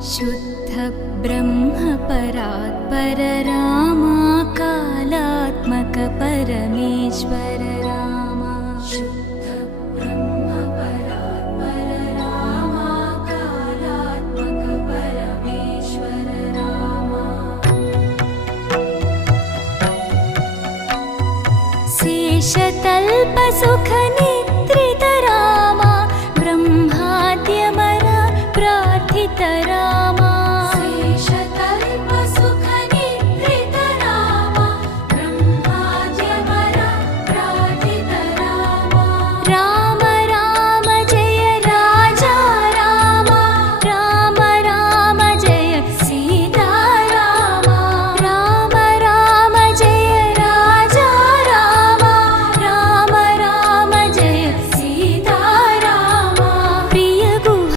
शुद्ध ब्रह्म परात्पर रामा कालात्मक परमेश्वर रामा शुद्ध ब्रह्म परात्पर रामा कालात्मक परमेश्वर रामा शेषतल्प सुख